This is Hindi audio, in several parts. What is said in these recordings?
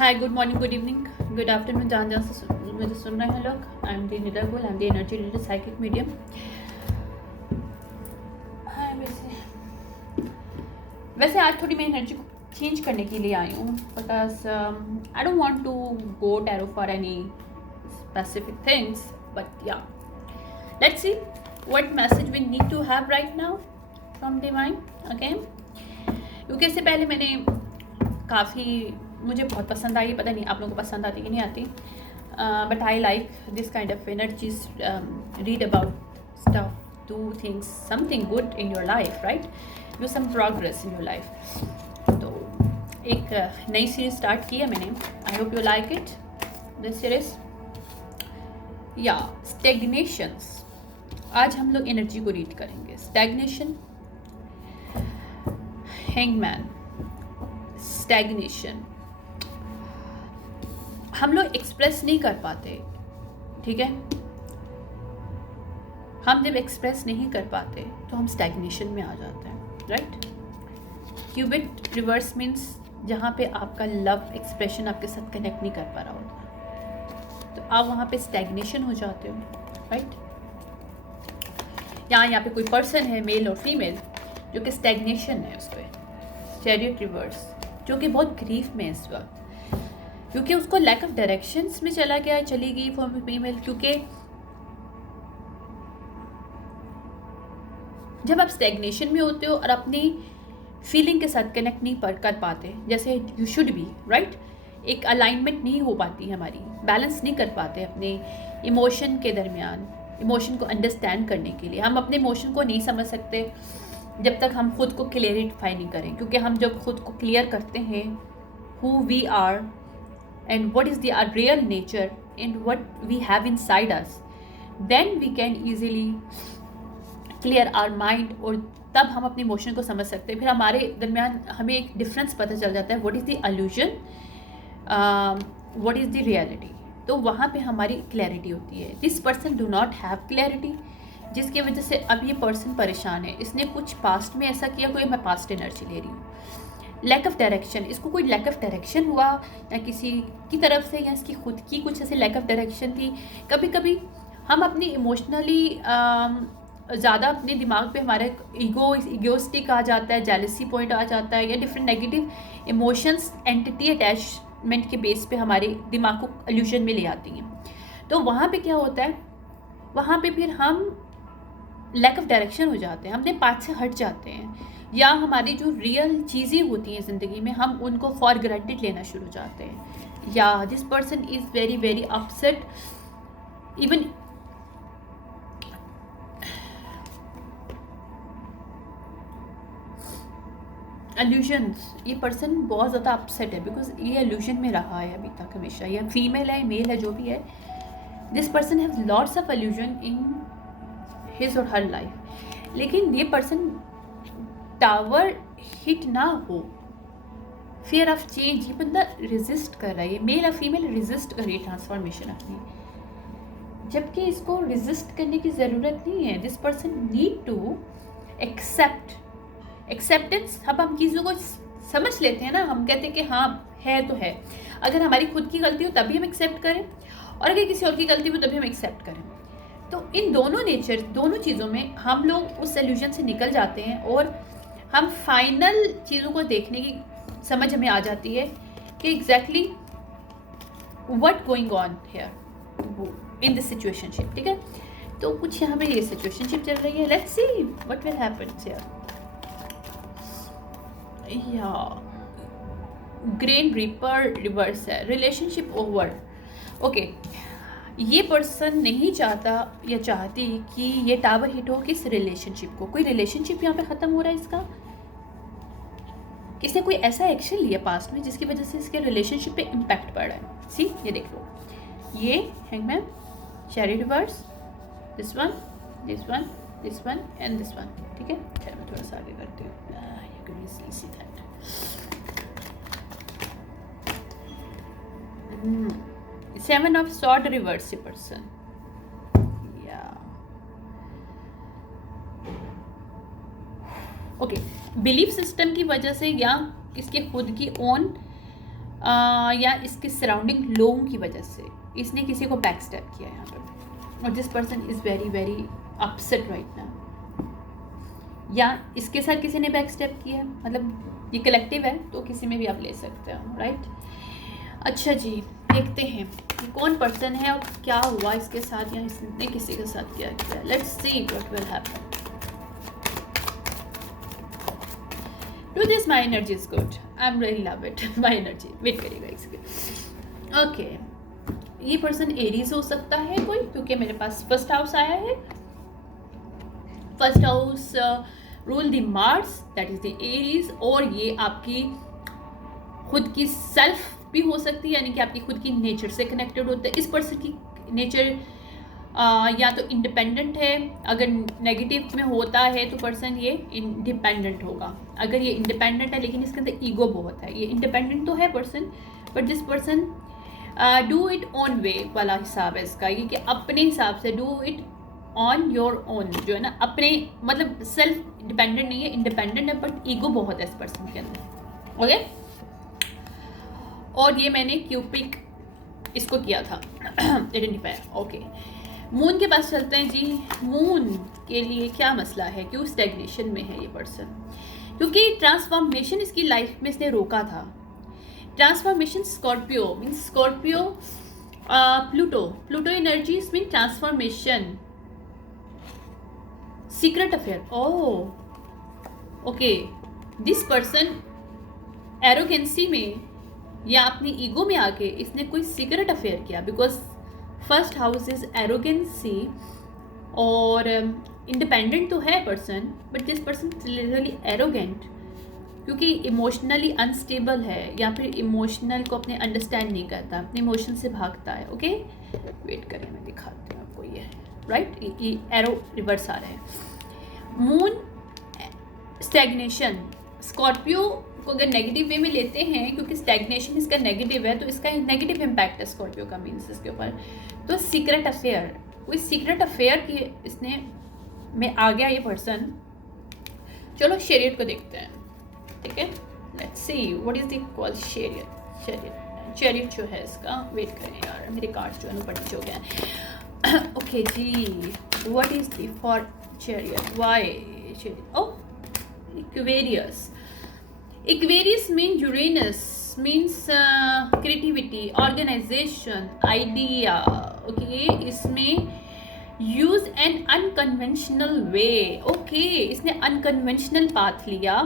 हाय, good morning, good evening, good afternoon, जहाँ जहाँ से मुझे सुन रहे हैं लोग। आई एम दी निडरबुल, I am the energy reader, psychic medium. हाँ, वैसे आज थोड़ी मैं एनर्जी को चेंज करने के लिए आई हूँ, because I don't want to go tarot for any specific things, but yeah let's see what message we need to have right now from divine. Okay, क्योंकि इससे पहले मैंने काफ़ी, मुझे बहुत पसंद आई, पता नहीं आप लोगों को पसंद आती कि नहीं आती, but I like this kind of energies, read about stuff, do things, something good in your life, right, do some progress in your life. तो एक नई सीरीज स्टार्ट की है मैंने, I hope you like it this series. या स्टेग्नेशंस, आज हम लोग एनर्जी को रीड करेंगे। स्टैग्नेशन, हैंगमैन, स्टैग्नेशन, हम लोग एक्सप्रेस नहीं कर पाते, ठीक है। हम जब एक्सप्रेस नहीं कर पाते तो हम स्टैग्नेशन में आ जाते हैं, राइट। क्यूबिट रिवर्स मीन्स जहाँ पे आपका लव एक्सप्रेशन आपके साथ कनेक्ट नहीं कर पा रहा होता, तो आप वहाँ पे स्टैग्नेशन हो जाते हो, राइट। यहाँ पे कोई पर्सन है, मेल और फीमेल, जो कि स्टैग्नेशन है उस पर। चैरियट रिवर्स, जो कि बहुत ग्रीफ में है इस वक्त, क्योंकि उसको लैक ऑफ डायरेक्शंस में चला गया, चली गई फॉर फीमेल। क्योंकि जब आप स्टैग्नेशन में होते हो और अपनी फीलिंग के साथ कनेक्ट नहीं कर पाते जैसे यू शुड बी, राइट, एक अलाइनमेंट नहीं हो पाती हमारी, बैलेंस नहीं कर पाते अपने इमोशन के दरमियान, इमोशन को अंडरस्टैंड करने के लिए। हम अपने इमोशन को नहीं समझ सकते जब तक हम खुद को क्लियरिफाई नहीं करें, क्योंकि हम जब खुद को क्लियर करते हैं who we are and what is the our real nature and what we have inside us, then we can easily clear our mind, और तब हम अपने इमोशन को समझ सकते हैं। फिर हमारे दरमियान हमें एक डिफरेंस पता चल जाता है, what is the illusion, what is the reality। तो वहाँ पे हमारी क्लैरिटी होती है। This person do not have clarity, जिसकी वजह से अब ये पर्सन परेशान है। इसने कुछ पास्ट में ऐसा किया, कोई मैं पास्ट एनर्जी ले रही हूँ। लैक ऑफ डायरेक्शन, इसको कोई लैक ऑफ डायरेक्शन हुआ या किसी की तरफ से, या इसकी खुद की कुछ ऐसे लैक ऑफ डायरेक्शन थी। कभी कभी हम अपनी इमोशनली ज़्यादा अपने दिमाग पे हमारे ईगोस्टिक आ जाता है, जेलसी पॉइंट आ जाता है, या different negative emotions entity attachment के बेस पे हमारे दिमाग को इल्यूजन में ले आती हैं। तो वहाँ पे क्या होता है, वहाँ पे फिर हम लैक ऑफ डायरेक्शन हो जाते हैं, अपने पाथ से हट जाते हैं, या हमारी जो रियल चीज़ें होती हैं ज़िंदगी में हम उनको फॉर ग्रांटेड लेना शुरू हो जाते हैं। या this person is very very upset, even illusions, ये पर्सन बहुत ज़्यादा अपसेट है बिकॉज ये एल्यूजन में रहा है अभी तक हमेशा। या फीमेल है, मेल है, जो भी है, this person has lots of illusion in his और हर लाइफ। लेकिन ये पर्सन टावर हिट ना हो, फियर ऑफ चेंज, ये बंदा रेजिस्ट कर रहा है। ये मेल और फीमेल रेजिस्ट कर रही है ट्रांसफॉर्मेशन अपनी, जबकि इसको रेजिस्ट करने की ज़रूरत नहीं है। This person need to accept, acceptance. अब हम चीज़ों को समझ लेते हैं ना, हम कहते हैं कि हाँ है तो है। अगर हमारी खुद की गलती हो तभी हम एक्सेप्ट करें, और अगर किसी और की गलती हो तभी हम एक्सेप्ट करें। तो इन दोनों नेचर, दोनों चीज़ों में हम लोग उस एल्यूजन से निकल जाते हैं, और हम फाइनल चीज़ों को देखने की समझ हमें आ जाती है कि exactly what going on here in this situationship, ठीक है। तो कुछ यहाँ पे ये सिचुएशनशिप चल रही है, let's see what will happen here. या ग्रेन रीपर रिवर्स है, रिलेशनशिप ओवर। ओके, ये पर्सन नहीं चाहता या चाहती कि ये टावर हिट हो किस रिलेशनशिप को। कोई रिलेशनशिप यहाँ पे ख़त्म हो रहा है इसका, इसने कोई ऐसा एक्शन लिया पास्ट में जिसकी वजह से इसके रिलेशनशिप पे इम्पैक्ट पड़ रहा है। सी, ये देख लो, ये hangman, chariot reverse, this one, this one, this one and this one, ठीक है। चलो मैं थोड़ा सा आगे करती हूँ, you can easily see that. Seven of sword reverse person, या ओके, बिलीफ सिस्टम की वजह से या इसके खुद की ओन या इसके सराउंडिंग लोगों की वजह से इसने किसी को बैक स्टेप किया यहाँ पर, और this person is very very upset right now, या इसके साथ किसी ने बैक स्टेप किया है, मतलब ये कलेक्टिव है तो किसी में भी आप ले सकते हो, राइट। अच्छा जी, देखते हैं ये कौन पर्सन है और क्या हुआ इसके साथ या इसने किसी के साथ क्या किया। Let's see what will happen. Do this, my energy is good, I am really love it, my energy. Wait करिएगा इसके। ओके, ये पर्सन एरीज हो सकता है कोई, क्योंकि मेरे पास फर्स्ट हाउस आया है। First house rule the Mars, that is the Aries, और ये आपकी खुद की सेल्फ भी हो सकती है, यानी कि आपकी खुद की नेचर से कनेक्टेड होता है। इस पर्सन की नेचर या तो इंडिपेंडेंट है, अगर नेगेटिव में होता है तो पर्सन ये इंडिपेंडेंट होगा। अगर ये इंडिपेंडेंट है लेकिन इसके अंदर ईगो बहुत है, ये इंडिपेंडेंट तो है person, but this person do it on way वाला हिसाब है इसका, ये कि अपने हिसाब से do it on your own, जो है ना अपने, मतलब सेल्फ डिपेंडेंट नहीं है, इंडिपेंडेंट है, बट ईगो बहुत है इस पर्सन के अंदर। ओके, और ये मैंने क्यूपिक इसको किया था आइडेंटिफायर। ओके, मून के पास चलते हैं जी। मून के लिए क्या मसला है, क्यों स्टैग्नेशन में है ये पर्सन? क्योंकि ट्रांसफॉर्मेशन इसकी लाइफ में इसने रोका था। Transformation Scorpio means Scorpio, Pluto energies mean transformation, secret affair. Oh okay, this person arrogancy में या अपनी ईगो में आके इसने कोई सीक्रेट अफेयर किया, because first house is arrogancy, और इंडिपेंडेंट तो है person, but this person literally arrogant, क्योंकि इमोशनली अनस्टेबल है, या फिर इमोशनल को अपने अंडरस्टैंड नहीं करता, अपने इमोशन से भागता है। ओके, वेट करें मैं दिखाती हूँ आपको ये, राइट, ये एरो रिवर्स आ रहा है। मून स्टैग्नेशन, स्कॉर्पियो को अगर नेगेटिव वे में लेते हैं, क्योंकि स्टैग्नेशन इसका नेगेटिव है, तो इसका नेगेटिव इम्पैक्ट है स्कॉर्पियो का मीन्स इसके ऊपर। तो सीक्रेट अफेयर, कोई सीक्रेट अफेयर की इसने में आ गया ये पर्सन। चलो चैरियट को देखते हैं, ठीक है। Let's see what is the call chariot. Chariot जो है इसका, वेट करें यार मेरे कार्ड्स जो है ऊपर नीचे हो गया। ओके जी, what is the for chariot, why chariot? Oh, Aquarius. Aquarius means Uranus, means creativity, organization, idea. Okay, इसमें use an unconventional way. Okay, इसने unconventional path लिया।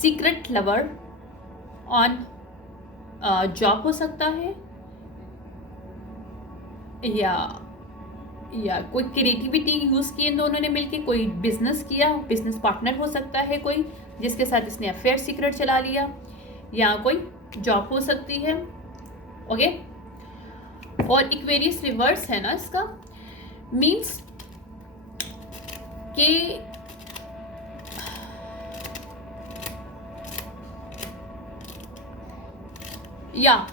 Secret lover on job हो सकता है, या कोई क्रिएटिविटी यूज़ की इन दोनों ने मिलके, कोई बिजनेस किया, बिजनेस पार्टनर हो सकता है कोई जिसके साथ इसने अफेयर सीक्रेट चला लिया, या कोई जॉब हो सकती है। ओके, और इक्वेरियस रिवर्स है ना इसका, मीन्स कि या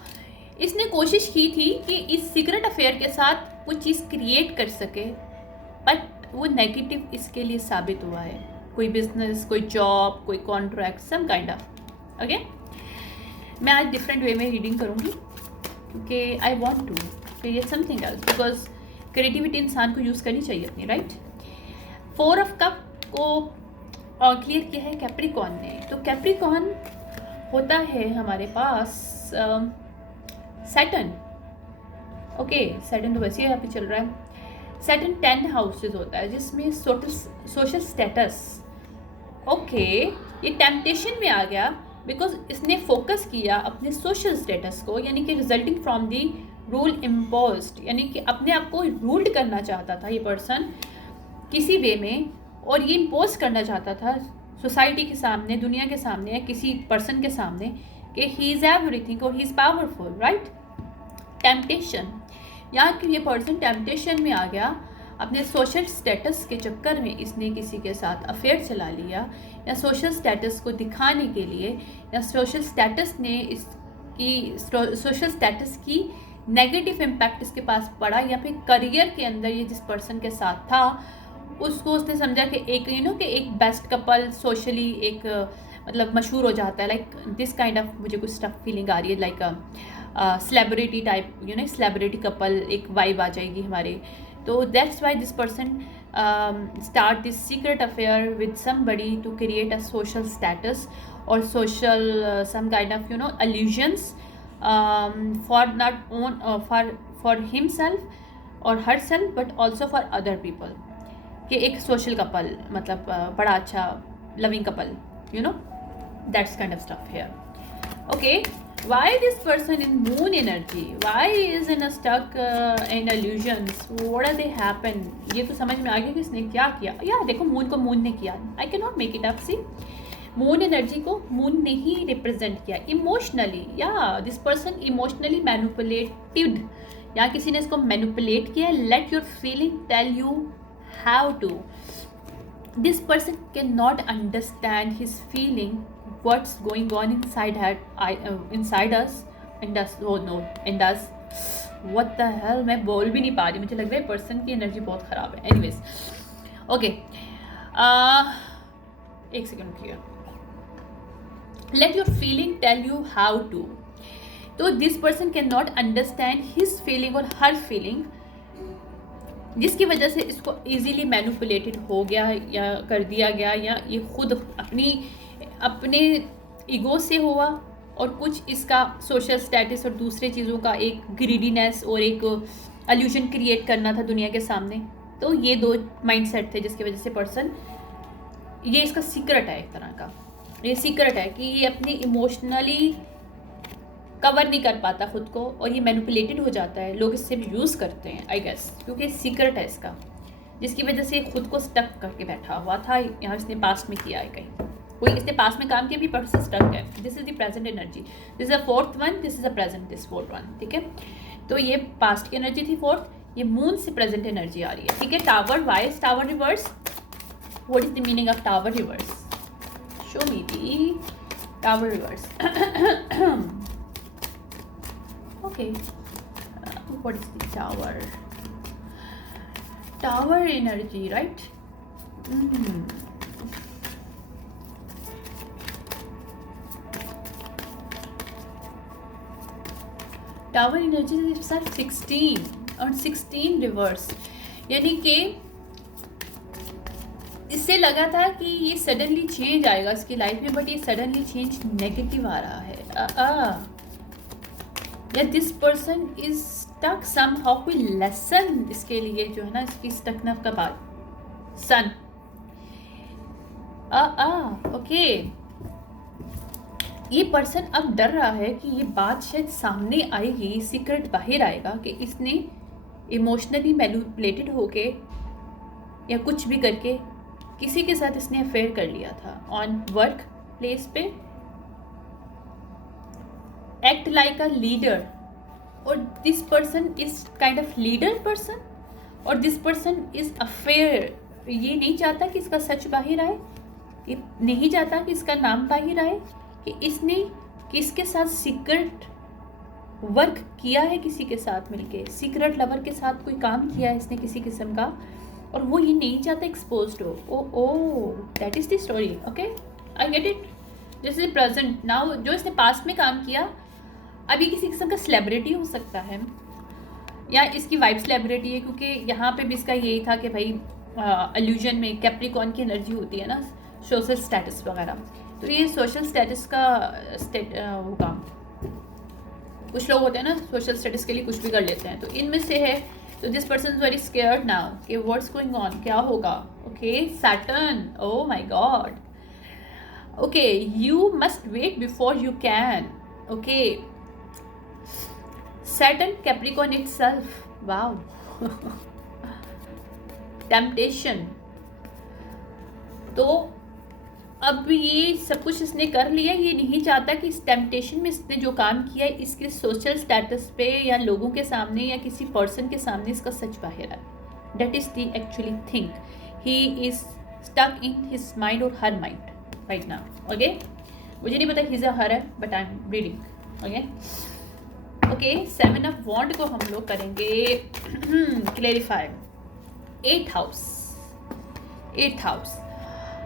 इसने कोशिश की थी कि इस सीक्रेट अफेयर के साथ वो चीज़ क्रिएट कर सके, बट वो नेगेटिव इसके लिए साबित हुआ है। कोई बिजनेस, कोई जॉब, कोई contract, some kind of. Okay, मैं आज डिफरेंट वे में रीडिंग करूँगी, क्योंकि I want to create something else, because creativity इंसान को यूज़ करनी चाहिए अपनी, राइट। 4 ऑफ कप को क्लियर किया है कैप्रिकॉन ने। तो कैप्रिकॉन होता है हमारे पास सैटर्न। ओके, सैटर्न तो वैसे ही यहाँ पे चल रहा है। सैटर्न 10 हाउसेज होता है, जिसमें सोशल स्टेटस। ओके, ये टेम्पटेशन में आ गया, बिकॉज इसने फोकस किया अपने सोशल स्टेटस को, यानी कि resulting from the rule imposed, यानी कि अपने आप को रूल्ड करना चाहता था ये पर्सन किसी वे में, और ये इम्पोज करना चाहता था सोसाइटी के सामने, दुनिया के सामने, किसी पर्सन के सामने, कि ही इज़ एवरीथिंग और he is powerful, right. Temptation, यहाँ कि ये पर्सन टेम्पटेशन में आ गया, अपने सोशल स्टेटस के चक्कर में इसने किसी के साथ अफेयर चला लिया, या सोशल स्टेटस को दिखाने के लिए, या सोशल स्टेटस ने इसकी सोशल स्टेटस की नेगेटिव इम्पैक्ट इसके पास पड़ा, या फिर करियर के अंदर ये जिस पर्सन के साथ था उसको उसने समझा कि एक कि एक बेस्ट कपल, सोशली एक मतलब मशहूर हो जाता है, लाइक दिस काइंड ऑफ मुझे कुछ स्टफ फीलिंग आ रही है, like celebrity type, you know, celebrity couple एक वाइब आ जाएगी हमारे. तो that's why this person start this secret affair with somebody to create a social status or social some kind of, you know, illusions for not own for himself or herself but also for other people. कि एक social couple मतलब बड़ा अच्छा loving couple, you know, that's kind of stuff here. Okay, why this person in moon energy, why is in a stuck in illusions, what are they happen? ये तो समझ में आ गया कि इसने क्या किया. यार देखो, मून को मून ने किया. I cannot make it up. See, moon energy को मून ने ही रिप्रेजेंट किया इमोशनली. या दिस पर्सन इमोशनली मैनिपुलेटेड, या किसी ने इसको मैनिपुलेट किया. Let your feeling tell you how to. This person can not understand his feeling, what's going on inside her, inside us, and us. Oh no, and us. What the hell, मैं बोल भी नहीं पा रही, मुझे लग रहा है पर्सन की एनर्जी बहुत ख़राब है. एनीवेज, ओके, एक second clear. Let your feeling tell you how to. तो this person can not understand his feeling और हर फीलिंग, जिसकी वजह से इसको ईजीली मैनिपुलेटेड हो गया या कर दिया गया, या ये खुद अपने ईगो से हुआ, और कुछ इसका सोशल स्टेटस और दूसरे चीज़ों का एक ग्रीडीनेस और एक अल्यूजन क्रिएट करना था दुनिया के सामने. तो ये दो माइंडसेट थे जिसकी वजह से पर्सन, ये इसका सीक्रेट है, एक तरह का ये सीक्रेट है कि ये अपनी इमोशनली कवर नहीं कर पाता खुद को, और ये मैनिपुलेटेड हो जाता है. लोग इससे भी यूज़ करते हैं आई गेस, क्योंकि सीक्रेट है इसका, जिसकी वजह से खुद को स्टक करके बैठा हुआ था. यहाँ इसने पास्ट में किया है, कहीं कोई इसने पास में काम किया भी, पर्सन स्टक है. This is the present energy. This is a fourth one, this is a present, this fourth one. ठीक है, तो ये पास्ट की एनर्जी थी फोर्थ, ये मून से प्रेजेंट एनर्जी आ रही है. ठीक है, tower, why is tower reverse, what is the meaning of tower reverse? Show me the tower reverse. Okay, what is the tower? Tower energy, right? Tower energy is 16 और 16 रिवर्स, यानी कि इससे लगा था कि ये सडनली चेंज आएगा इसकी लाइफ में, बट ये सडनली चेंज नेगेटिव आ रहा है. या this person is stuck somehow, कोई लेसन इसके लिए जो है ना, इसकी स्टकनेस का बाद सन. ओके, ये पर्सन अब डर रहा है कि ये बात शायद सामने आएगी, सीक्रेट बाहर आएगा कि इसने इमोशनली मैनिपुलेटेड होके या कुछ भी करके किसी के साथ इसने अफेयर कर लिया था ऑन वर्क प्लेस पे. एक्ट लाइक अ लीडर, और this person is kind of leader person, और दिस पर्सन इज अफेयर. ये नहीं चाहता कि इसका सच बाहर आए, ये नहीं चाहता कि इसका नाम बाहर आए, कि इसने किसके साथ सीक्रेट वर्क किया है, किसी के साथ मिलके सीक्रेट लवर के साथ कोई काम किया है इसने किसी किस्म का, और वो ये नहीं चाहता एक्सपोज्ड हो. Oh that is the story. Okay, I get it. This is present now. जो इसने पास्ट में काम किया, अभी किसी किस्म का सेलिब्रिटी हो सकता है, या इसकी वाइफ सेलिब्रिटी है, क्योंकि यहाँ पे भी इसका यही था कि भाई अल्यूजन में कैप्रिकॉर्न की एनर्जी होती है ना, सोशल स्टेटस वगैरह. तो ये सोशल स्टेटस का होगा. कुछ लोग होते हैं ना सोशल स्टेटस के लिए कुछ भी कर लेते हैं, तो इनमें से है. तो this person is very scared now कि व्हाट्स गोइंग ऑन, क्या होगा. Okay, Saturn, oh my God. Okay, you must wait before you can. Okay, Saturn Capricorn itself, wow. Temptation. तो अब ये सब कुछ इसने कर लिया, ये नहीं चाहता कि इस टेम्पटेशन में इसने जो काम किया है इसके सोशल स्टेटस पे या लोगों के सामने या किसी पर्सन के सामने इसका सच बाहर आए. That is the actually thing. He is stuck in his mind और her mind right now. Okay, मुझे नहीं पता हिज हर है, but I am reading. Okay, okay, 7 of wand को हम लोग करेंगे clarify. 8th house.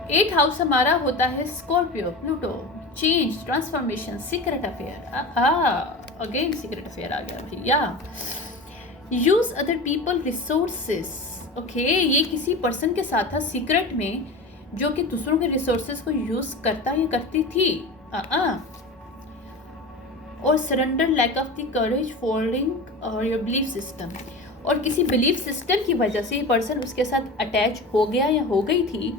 8th house हमारा होता है Scorpio, Pluto, change, transformation, secret affair. Again secret affair आ गया भैया। Use other people resources. Okay, ये किसी पर्सन के साथ था सीक्रेट में जो कि दूसरों के रिसोर्सेज को यूज करता या करती थी। और surrender, lack of the courage, following और योर बिलीफ सिस्टम। और किसी बिलीफ सिस्टम की वजह से ये पर्सन उसके साथ अटैच हो गया या हो गई थी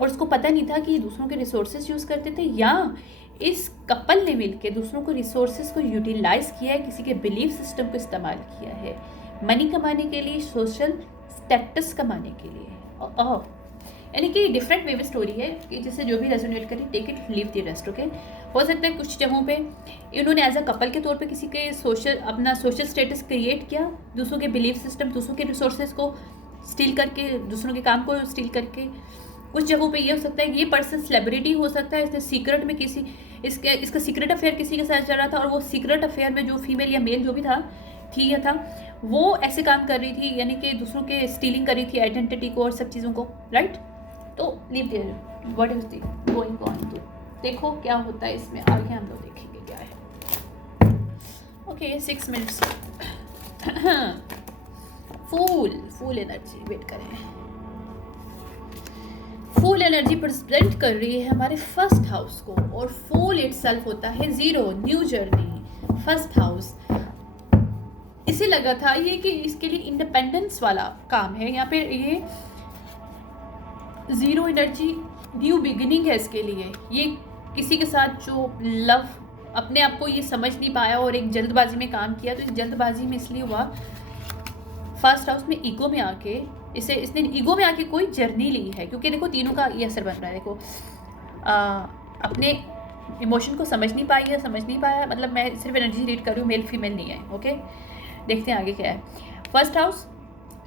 और उसको पता नहीं था कि ये दूसरों के रिसोर्सेज यूज़ करते थे, या इस कपल ने मिलकर दूसरों को रिसोर्सेज को यूटिलाइज किया है, किसी के बिलीफ सिस्टम को इस्तेमाल किया है मनी कमाने के लिए, सोशल स्टेटस कमाने के लिए। यानी कि डिफरेंट वे में स्टोरी है कि जिससे जो भी रेजोनेट करे take it, leave the rest. Okay, हो सकता है कुछ जगहों पे इन्होंने एज अ कपल के तौर पे किसी के अपना सोशल स्टेटस क्रिएट किया, दूसरों के बिलीफ सिस्टम, दूसरों के रिसोर्सेज को स्टील करके, दूसरों के काम को स्टील करके। कुछ जगहों पे ये हो सकता है कि ये पर्सन सेलिब्रिटी हो सकता है, इसने सीक्रेट में किसी इसका सीक्रेट अफेयर किसी के साथ चल रहा था और वो सीक्रेट अफेयर में जो फीमेल या मेल जो भी था थी या था वो ऐसे काम कर रही थी, यानी कि दूसरों के स्टीलिंग कर रही थी आइडेंटिटी को और सब चीज़ों को, राइट। तो leave there, what is the going on to, देखो क्या होता है इसमें आगे, हम लोग देखेंगे क्या है। Okay 6 minutes. Full energy, wait करें। फूल एनर्जी प्रेजेंट कर रही है हमारे फर्स्ट हाउस को, और फूल इटसेल्फ होता है 0, न्यू जर्नी, फर्स्ट हाउस। इसे लगा था ये कि इसके लिए इंडिपेंडेंस वाला काम है, यहाँ पे ये 0 एनर्जी न्यू बिगिनिंग है इसके लिए। ये किसी के साथ जो लव, अपने आप को ये समझ नहीं पाया और एक जल्दबाजी में काम किया, तो इस जल्दबाजी में इसलिए हुआ फर्स्ट हाउस में ईगो में आके इसने ईगो में आके कोई जर्नी ली है, क्योंकि देखो तीनों का ये असर बन रहा है। देखो अपने इमोशन को समझ नहीं पाई है, समझ नहीं पाया, मतलब मैं सिर्फ एनर्जी रीड कर रही हूँ, मेल फीमेल नहीं है। ओके, देखते हैं आगे क्या है। फर्स्ट हाउस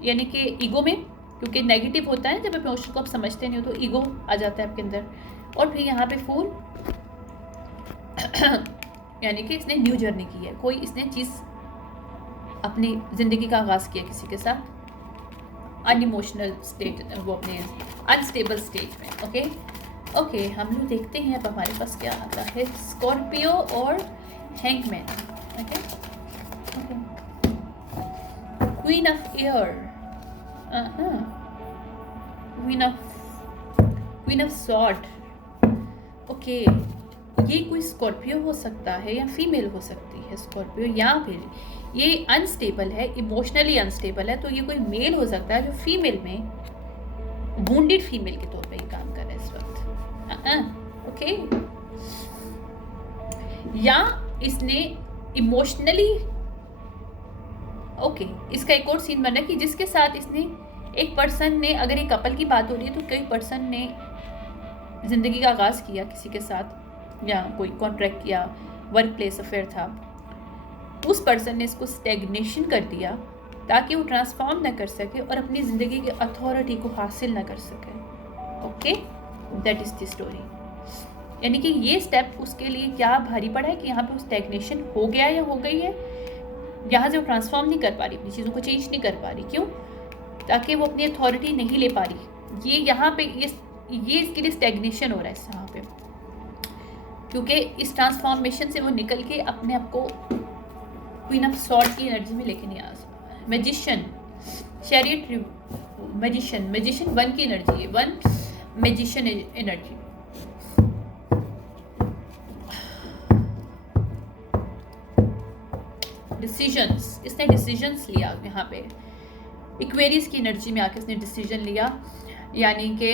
यानी कि ईगो में, क्योंकि नेगेटिव होता है जब इमोशन को आप समझते नहीं हो तो ईगो आ जाता है आपके अंदर। और फिर यहाँ पे फूल यानी कि इसने न्यू जर्नी की है, कोई इसने चीज़ अपनी ज़िंदगी का आगाज़ किया किसी के साथ अनइमोशनल स्टेट, वो अपने अनस्टेबल स्टेज में। ओके, हम लोग देखते हैं अब हमारे पास क्या आता है। स्कॉर्पियो और hangman. Okay, queen of air, queen of sword. Okay, ये कोई स्कॉर्पियो हो सकता है या फीमेल हो सकती है स्कॉर्पियो, या फिर ये अनस्टेबल है, इमोशनली अनस्टेबल है, तो ये कोई मेल हो सकता है जो फीमेल में वुंडेड फीमेल के तौर पे ही काम कर रहा है इस वक्त। ओके, या इसने इमोशनली, ओके, इसका एक और सीन बना कि जिसके साथ इसने एक पर्सन ने, अगर एक कपल की बात हो रही है तो कई पर्सन ने ज़िंदगी का आगाज़ किया किसी के साथ, या कोई कॉन्ट्रैक्ट किया, वर्क प्लेस अफेयर था, उस पर्सन ने इसको स्टैग्नेशन कर दिया ताकि वो ट्रांसफॉर्म ना कर सके और अपनी ज़िंदगी की अथॉरिटी को हासिल ना कर सके। Okay, that is the story. यानी कि ये स्टेप उसके लिए क्या भारी पड़ा है कि यहाँ पे वो स्टैग्नेशन हो गया या हो गई है, यहाँ से वो ट्रांसफॉर्म नहीं कर पा रही, अपनी चीज़ों को चेंज नहीं कर पा रही। क्यों? ताकि वो अपनी अथॉरिटी नहीं ले पा रही। ये यहाँ पे ये इसके लिए स्टैग्नेशन हो रहा है यहाँ पे, क्योंकि इस ट्रांसफॉर्मेशन से वो निकल के अपने आप को क्वीन ऑफ सॉर्ड की एनर्जी में लेके नहीं आ सकता। मैजिशियन, चैरियट, मैजिशियन 1 की एनर्जी है, 1 मैजिशियन एनर्जी। डिसीजंस, इसने डिसीजंस लिया यहाँ पे, इक्वेरियस की एनर्जी में आके इसने डिसीजन लिया, यानी कि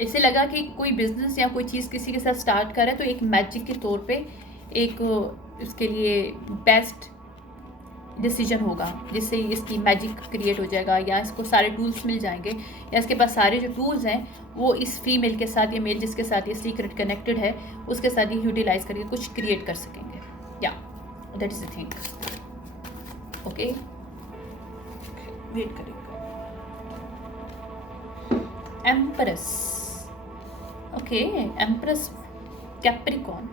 इसे लगा कि कोई बिजनेस या कोई चीज़ किसी के साथ स्टार्ट करे तो एक मैजिक के तौर पे एक इसके लिए बेस्ट डिसीजन होगा, जिससे इसकी मैजिक क्रिएट हो जाएगा, या इसको सारे टूल्स मिल जाएंगे, या इसके पास सारे जो टूल्स हैं वो इस फीमेल के साथ या मेल जिसके साथ ये सीक्रेट कनेक्टेड है उसके साथ ये यूटिलाइज करके कुछ क्रिएट कर सकेंगे। Yeah that is the thing. Okay, wait करेंगे। Empress, okay, empress Capricorn,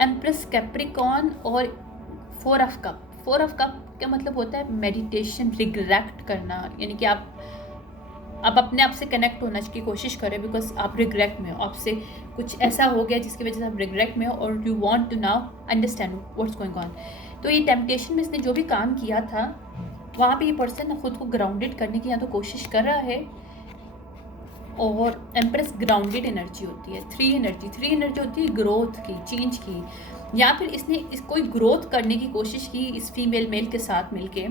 empress Capricorn और 4 ऑफ कप का मतलब होता है मेडिटेशन, रिग्रेट करना, यानी कि आप अपने आप से कनेक्ट होना की कोशिश करें, बिकॉज आप रिग्रेट में हो, आपसे कुछ ऐसा हो गया जिसकी वजह से आप रिग्रेट में हो और you want to now understand what's going on. तो ये टेम्पटेशन में इसने जो भी काम किया था, वहाँ पे ये पर्सन खुद को ग्राउंडेड करने की या तो कोशिश कर रहा है, और एम्प्रेस ग्राउंडेड एनर्जी होती है। थ्री एनर्जी होती है ग्रोथ की, चेंज की, या फिर इसने कोई ग्रोथ करने की कोशिश की इस फीमेल मेल के साथ मिलके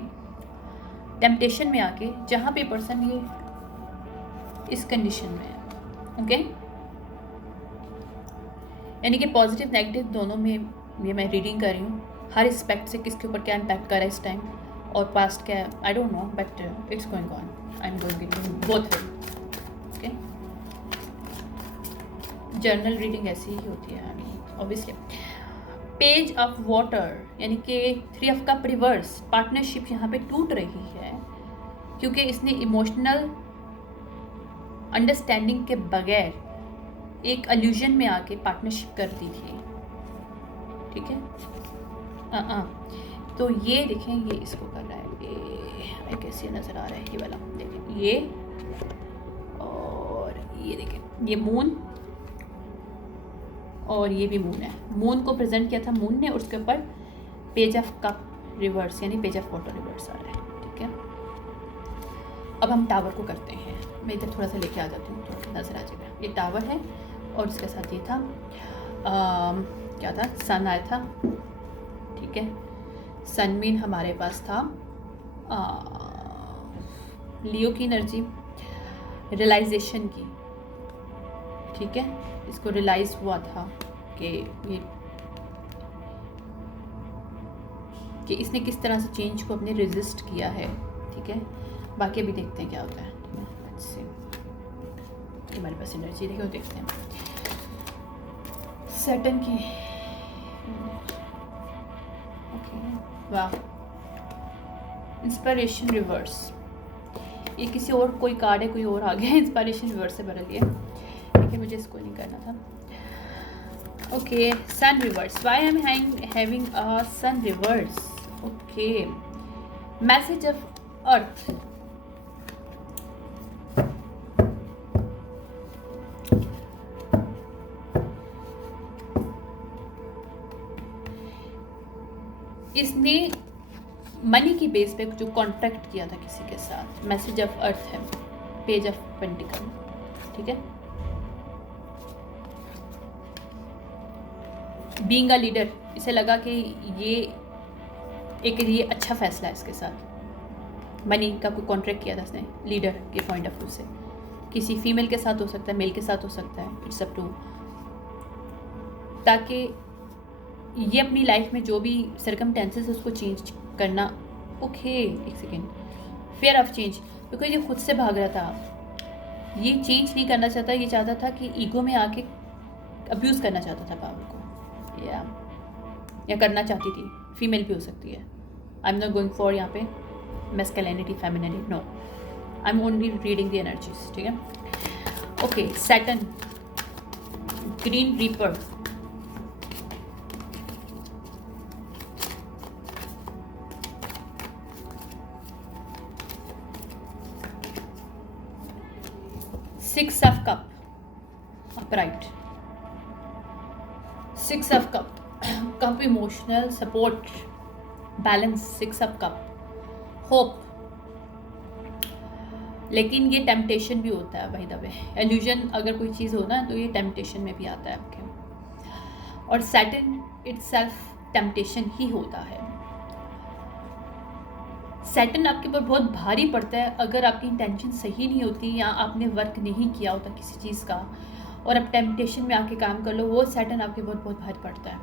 टेम्पटेशन में आके, जहाँ पे पर्सन ये इस कंडीशन में है। ओके, यानी कि पॉजिटिव नेगेटिव दोनों में ये मैं रीडिंग कर रही हूँ, हर एस्पेक्ट से किसके ऊपर क्या इम्पैक्ट कर रहा है इस टाइम, और पास्ट क्या है आई don't no, but it's going on, I am going both way. Okay, journal reading ऐसी ही होती है ऑब्वियसली। पेज ऑफ वाटर, यानी कि 3 ऑफ कप रिवर्स, पार्टनरशिप यहाँ पे टूट रही है क्योंकि इसने इमोशनल अंडरस्टैंडिंग के बगैर एक अल्यूजन में आके पार्टनरशिप कर दी थी। ठीक है, तो ये देखें, ये इसको कर रहा है, ये कैसे नज़र आ रहा है, ये वाला देखें, ये और ये देखें, ये मून और ये भी मून है। मून को प्रेजेंट किया था मून ने, और उसके ऊपर पेज ऑफ कप रिवर्स यानी पेज ऑफ वाटर रिवर्स आ रहा है। ठीक है, अब हम टावर को करते हैं, मैं इधर थोड़ा सा लेके आ जाती हूँ तो नज़र आ जाएगा। ये टावर है और इसके साथ ये था क्या था, सन आया था। ठीक है, सन मीन हमारे पास था लियो की एनर्जी, रियलाइजेशन की। ठीक है, इसको रियलाइज़ हुआ था कि इसने किस तरह से चेंज को अपने रेजिस्ट किया है। ठीक है, बाकी अभी देखते हैं क्या होता है। ठीक है, हमारे पास एनर्जी देखो, देखते हैं सैटर्न की। ओके, वाह, इंस्पिरेशन रिवर्स, ये किसी और कोई कार्ड है, कोई और आ गया, इंस्पिरेशन रिवर्स से बदल दिया, लेकिन मुझे इसको नहीं करना था। Okay, sun reverse, why I am having a sun reverse. Okay, message of earth, इसने मनी की बेस पे जो कॉन्ट्रैक्ट किया था किसी के साथ, मैसेज ऑफ अर्थ है, पेज ऑफ पेंटिकल। ठीक है, बीइंग अ लीडर, इसे लगा कि ये अच्छा फैसला है इसके साथ। मनी का कोई कॉन्ट्रैक्ट किया था इसने लीडर के पॉइंट ऑफ व्यू से, किसी फीमेल के साथ हो सकता है, मेल के साथ हो सकता है, इट्स अप टू, ताकि ये अपनी लाइफ में जो भी सर्कमटेंसेस है उसको चेंज करना। ओके, एक second, fair of change, because ये खुद से भाग रहा था, ये चेंज नहीं करना चाहता, ये चाहता था कि ईगो में आके अब्यूज़ करना चाहता था पावर को, या करना चाहती थी, फीमेल भी हो सकती है। I am not going for यहाँ पे masculinity femininity, no, I am only reading the energies. ठीक है, okay, Saturn, green reaper, six of cup upright, six of cup, cup emotional support, balance, six of cup, hope, लेकिन ये टेम्पटेशन भी होता है भाई दबे, एल्यूजन अगर कोई चीज़ हो ना तो ये टेम्पटेशन में भी आता है आपके, और सैटर्न इटसेल्फ टेम्पटेशन ही होता है। सैटर्न आपके ऊपर बहुत भारी पड़ता है अगर आपकी इंटेंशन सही नहीं होती या आपने वर्क नहीं किया होता किसी चीज़ का, और अब टेम्पटेशन में आके काम कर लो, वो सैटर्न आपके बहुत भारी पड़ता है,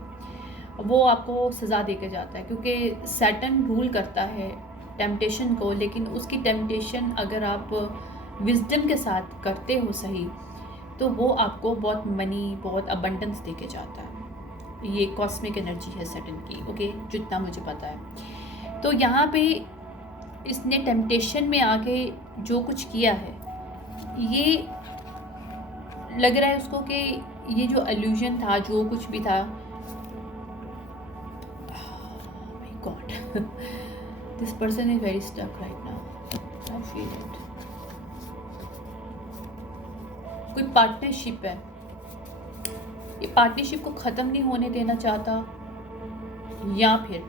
वो आपको सज़ा दे के जाता है, क्योंकि सैटर्न रूल करता है टेम्पटेशन को, लेकिन उसकी टेम्पटेशन अगर आप विजडम के साथ करते हो सही, तो वो आपको बहुत मनी, बहुत अबंडेंस दे के जाता है। ये कॉस्मिक एनर्जी है सैटर्न की। ओके, जितना मुझे पता है। तो यहाँ पे इसने टेम्पटेशन में आके जो कुछ किया है, ये लग रहा है उसको कि ये जो इल्यूजन था, जो कुछ भी था, my God This person is very stuck right now. I feel it. कोई पार्टनरशिप है, ये पार्टनरशिप को ख़त्म नहीं होने देना चाहता, या फिर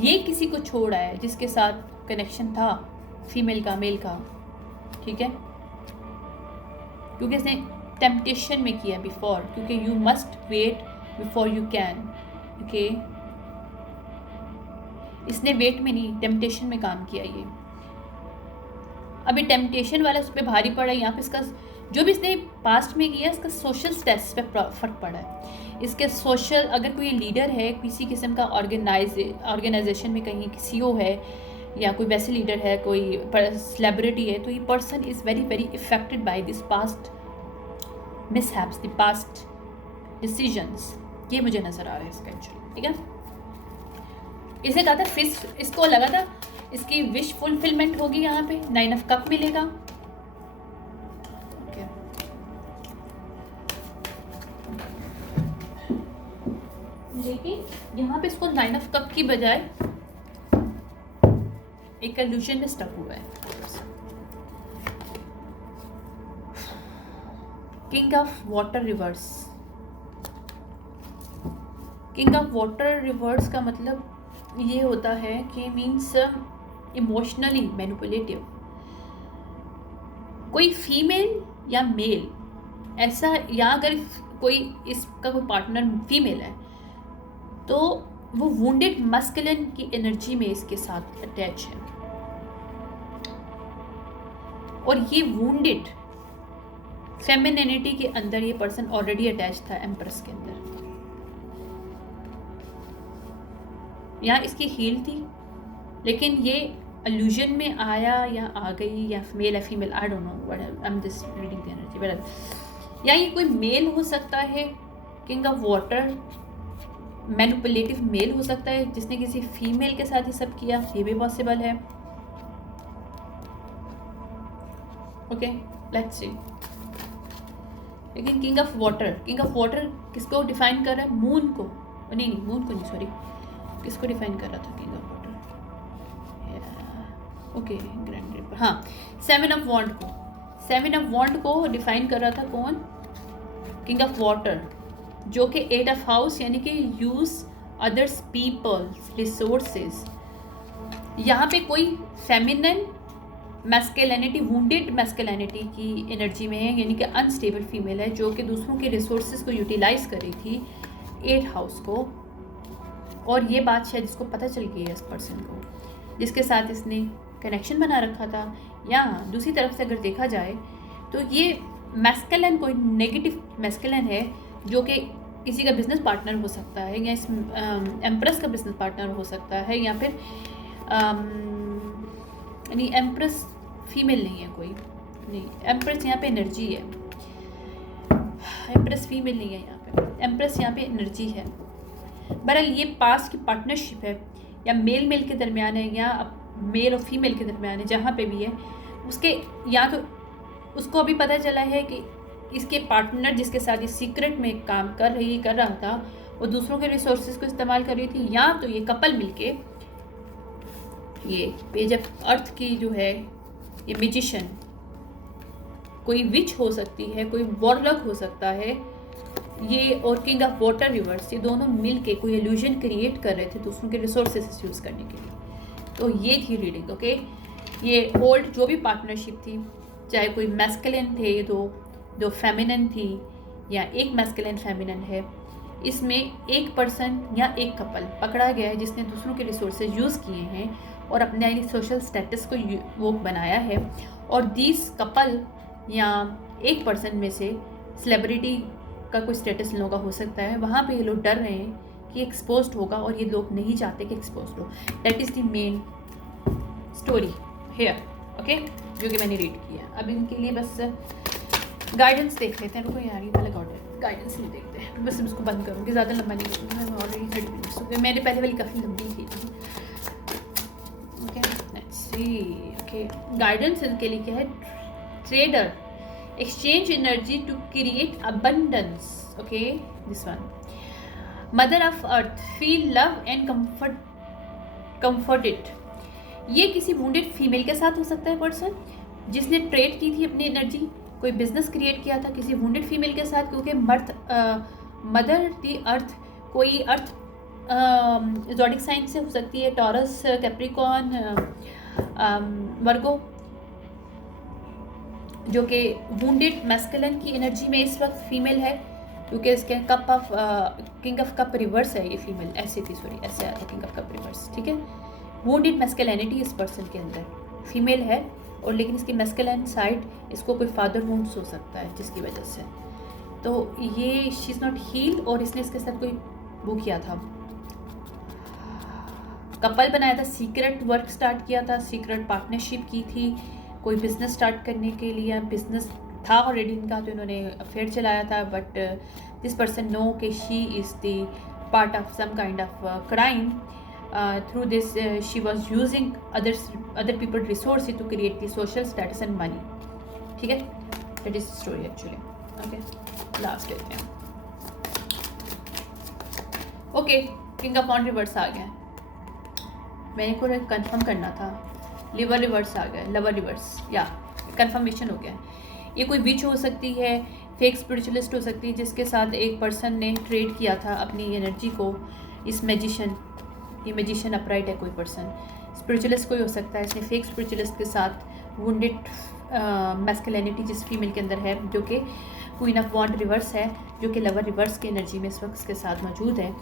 ये किसी को छोड़ आया जिसके साथ कनेक्शन था, फीमेल का मेल का, ठीक है, क्योंकि इसने टेम्पटेशन में किया बिफोर, क्योंकि you must wait before you can, okay. इसने वेट में नहीं, टेम्पटेशन में काम किया ये। अभी टेम्पटेशन वाला उस पर भारी पड़ा है, यहाँ पे इसका जो भी इसने पास्ट में किया इसका सोशल स्टेटस पे फ़र्क पड़ा है। इसके सोशल, अगर कोई लीडर है किसी किस्म का ऑर्गेनाइजेशन में, कहीं CEO है या कोई वैसे लीडर है, कोई सेलिब्रिटी है, तो ये person is very very affected by this past mishaps, the past decisions. ये मुझे नज़र आ रहा है इसका एक्चुअली, ठीक है। इसे कहा था फिश, इसको लगा था इसकी विश फुलफिलमेंट होगी, यहाँ पे 9 ऑफ कप मिलेगा, okay। लेकिन यहाँ पे इसको 9 ऑफ कप की बजाय एक इल्यूजन में स्टक हुआ है। King of water reverse, king of water reverse का मतलब ये होता है कि मीन्स इमोशनली मैनिपुलेटिव। कोई फीमेल या मेल ऐसा, या अगर कोई इसका कोई पार्टनर फीमेल है तो वो वुंडेड मस्कुलिन की एनर्जी में इसके साथ अटैच है, और ये वुंडेड फेमिनिटी के अंदर ये पर्सन ऑलरेडी अटैच था एम्प्रेस के अंदर। यहाँ इसकी हील थी, लेकिन ये इल्यूजन में आया या आ गई, या मेल या female, I don't know what, I am just reading the energy, but या ये कोई मेल हो सकता है, king of water manipulative male हो सकता है जिसने किसी फीमेल के साथ ये सब किया, ये भी पॉसिबल है, ओके, लेट्स सी। लेकिन किंग ऑफ वाटर किसको डिफाइन कर रहा है? मून को, नहीं मून को नहीं, सॉरी, किसको डिफाइन कर रहा था king of water? Okay, grand ripper, हाँ, 7 ऑफ वॉन्ड को डिफाइन कर रहा था कौन? किंग ऑफ वाटर, जो कि 8 ऑफ हाउस, यानी कि यूज अदर्स पीपल्स रिसोर्सेज। यहाँ पे कोई फेमिनन मैस्कुलिनिटी, वुंडेड मैस्कुलिनिटी की एनर्जी में है, यानी कि अनस्टेबल फीमेल है जो कि दूसरों के रिसोर्सेज को यूटिलाइज कर रही थी, 8 हाउस को। और ये बात शायद इसको पता चल गई है इस पर्सन को, जिसके साथ इसने कनेक्शन बना रखा था। या दूसरी तरफ से अगर देखा जाए तो ये मैस्कुलिन कोई नेगेटिव मैस्कुलिन है, जो कि किसी का बिजनेस पार्टनर हो सकता है, या इस एम्प्रेस का बिजनेस पार्टनर हो सकता है, या फिर यानी एम्प्रेस फीमेल नहीं है कोई, नहीं, एम्प्रेस यहाँ पे एनर्जी है, एम्प्रेस फीमेल नहीं है यहाँ पे, एम्प्रेस यहाँ पे एनर्जी है। बहरहाल ये पास्ट की पार्टनरशिप है, या मेल के दरमियान है, या मेल और फीमेल के दरमियान है, जहाँ पे भी है उसके, या तो उसको अभी पता चला है कि इसके पार्टनर जिसके साथ ये सीक्रेट में काम कर रहा था, वो दूसरों के रिसोर्सेज को इस्तेमाल कर रही थी, या तो ये कपल मिलके, ये पेज ऑफ अर्थ की जो है ये मैजिशियन, कोई विच हो सकती है, कोई वॉरलॉक हो सकता है, ये और किंग ऑफ वाटर रिवर्स, ये दोनों मिलके कोई इल्यूजन क्रिएट कर रहे थे दूसरों के रिसोर्सेज यूज़ करने के लिए। तो ये थी रीडिंग, ओके। ये ओल्ड जो भी पार्टनरशिप थी, चाहे कोई मैस्कुलिन थे, दो फेमिनिन थी, या एक मैस्कुलिन फेमिनिन है, इसमें एक पर्सन या एक कपल पकड़ा गया है जिसने दूसरों के रिसोर्सेज यूज़ किए हैं और अपने सोशल स्टेटस को वो बनाया है। और दिस कपल या एक पर्सन में से सेलिब्रिटी का कोई स्टेटस इन लोगों का हो सकता है, वहाँ पे ये लोग डर रहे हैं कि एक्सपोज्ड होगा, और ये लोग नहीं चाहते कि एक्सपोज्ड हो। That is the main story here, okay, जो कि मैंने रीड किया। अब इनके लिए बस गाइडेंस देख लेते हैं। रुको यार, ये वाला गाइडेंस नहीं देखते हैं, बस इसको बंद करूँगी, ज़्यादा लंबा नहीं करूँगी, मैं ऑलरेडी 30 मिनट्स हो गए, मैंने पहले वाली काफ़ी लंबी थी, okay, let's see, okay. Guidance इनके लिए क्या है? Trader, exchange energy to create abundance, okay, this one. Mother of earth, feel love and comforted. ये किसी वुंडेड फीमेल के साथ हो सकता है पर्सन जिसने ट्रेड की थी अपनी एनर्जी, कोई बिजनेस क्रिएट किया था किसी वुंडेड फीमेल के साथ, क्योंकि मदर दी अर्थ कोई अर्थ ज़ोडिक साइन से हो सकती है, टॉरस, कैप्रिकॉर्न, वर्गो, जो कि वुंडेड मैस्कुलिन की एनर्जी में इस वक्त फीमेल है, क्योंकि इसके किंग ऑफ कप रिवर्स है ये फीमेल, ऐसे थी सॉरी ऐसे आया था किंग ऑफ कप रिवर्स, ठीक है। वुंडेड मैस्कुलिनिटी इस पर्सन के अंदर फीमेल है, और लेकिन इसकी मैस्कुलिन साइड इसको कोई फादर वुंड्स हो सकता है जिसकी वजह से, तो ये शी इज़ नॉट हील्ड, और इसने इसके साथ कोई वो किया था, कपल बनाया था, सीक्रेट वर्क स्टार्ट किया था, सीक्रेट पार्टनरशिप की थी, कोई बिजनेस स्टार्ट करने के लिए, बिजनेस था ऑलरेडी इनका तो इन्होंने अफेयर चलाया था, बट दिस पर्सन नो कि she is the part of some kind of crime, through this she was using other people resources to create the social status and money, ठीक है। that is the story actually, okay। Last लेते हैं, okay. King of wand reverse आ गया, मैंने को कंफर्म करना था, लिवर रिवर्स आ गया, लवर रिवर्स, या कंफर्मेशन हो गया। ये कोई विच हो सकती है, फेक स्पिरिचुअलिस्ट हो सकती है जिसके साथ एक पर्सन ने ट्रेड किया था अपनी एनर्जी को, इस मैजिशियन, ये मैजिशियन अपराइट है कोई पर्सन, स्पिरिचुअलिस्ट कोई हो सकता है, इसने फेक स्पिरिचुअलिस्ट के साथ वुंडेड मैस्कुलिनिटी जिस फीमेल के अंदर है, जो कि क्वीन ऑफ वॉन्ड रिवर्स है, जो कि लवर रिवर्स की एनर्जी में इस वक्त के साथ मौजूद है,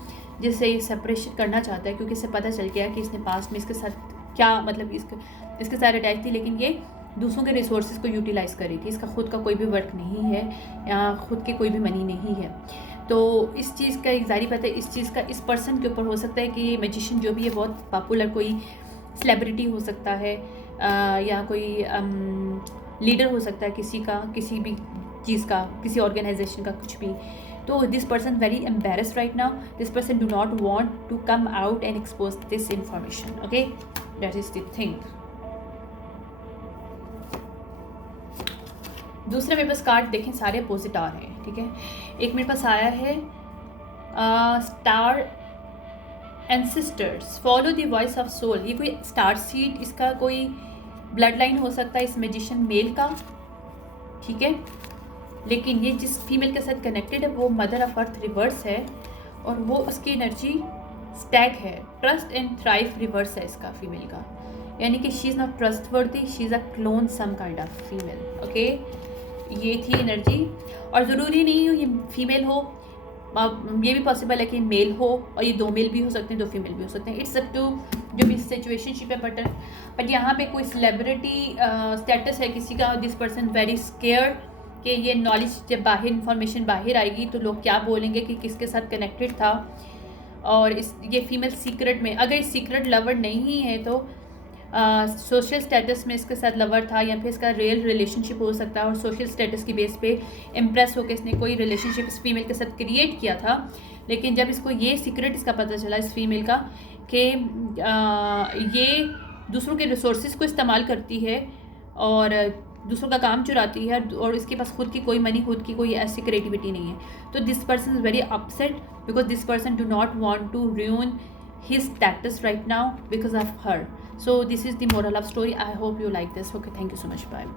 जिससे ये सेपरेशन करना चाहता है, क्योंकि इसे पता चल गया कि इसने पास्ट में इसके साथ क्या मतलब इसके साथ अटैच थी, लेकिन ये दूसरों के रिसोर्सेज को यूटिलाइज़ कर रही थी, इसका खुद का कोई भी वर्क नहीं है या खुद के कोई भी मनी नहीं है। तो इस चीज़ का एक जारी पता है, इस चीज़ का इस पर्सन के ऊपर हो सकता है कि ये मैजिशियन जो भी है बहुत पॉपुलर कोई सेलिब्रिटी हो सकता है, या कोई लीडर हो सकता है किसी का, किसी भी चीज़ का, किसी ऑर्गेनाइजेशन का, कुछ भी। तो this person very embarrassed right now, this person do not want to come out and expose this information, okay, that is the thing. दूसरे मेरे पास कार्ड देखें, सारे अपोजिट आ रहे हैं, ठीक है। एक मेरे पास आया है star ancestors, follow the voice of soul, ये कोई स्टार सीड, इसका कोई ब्लड लाइन हो सकता है इस मैजिशियन मेल का, ठीक है। लेकिन ये जिस फीमेल के साथ कनेक्टेड है वो मदर ऑफ अर्थ रिवर्स है, और वो उसकी एनर्जी स्टैक है, ट्रस्ट एंड थ्राइव रिवर्स है इसका फीमेल का, यानी कि she is not trustworthy, she is a clone some kind of female, okay. ये थी एनर्जी, और ज़रूरी नहीं हो ये फीमेल हो, ये भी पॉसिबल है कि मेल हो, और ये 2 मेल भी हो सकते हैं, 2 फीमेल भी हो सकते हैं, इट्स अप टू जो भी सिचुएशनशिप है। बट यहाँ पे कोई सेलिब्रिटी स्टेटस है किसी का, दिस पर्सन वेरी स्केयर्ड कि ये नॉलेज जब बाहर इन्फॉर्मेशन बाहर आएगी तो लोग क्या बोलेंगे कि किसके साथ कनेक्टेड था, और ये फीमेल सीक्रेट में, अगर सीक्रेट लवर नहीं है तो सोशल स्टेटस में इसके साथ लवर था, या फिर इसका रियल रिलेशनशिप हो सकता है, और सोशल स्टेटस की बेस पे इम्प्रेस होकर इसने कोई रिलेशनशिप इस फीमेल के साथ क्रिएट किया था, लेकिन जब इसको ये सीक्रेट इसका पता चला इस फीमेल का कि ये दूसरों के रिसोर्सेज को इस्तेमाल करती है और दूसरों का काम चुराती है, और इसके पास खुद की कोई मनी, खुद की कोई ऐसी क्रिएटिविटी नहीं है, तो this person is very upset because this person do not want to ruin his status right now because of her. So this is the moral of story. I hope you like this. Okay, thank you so much. Bye.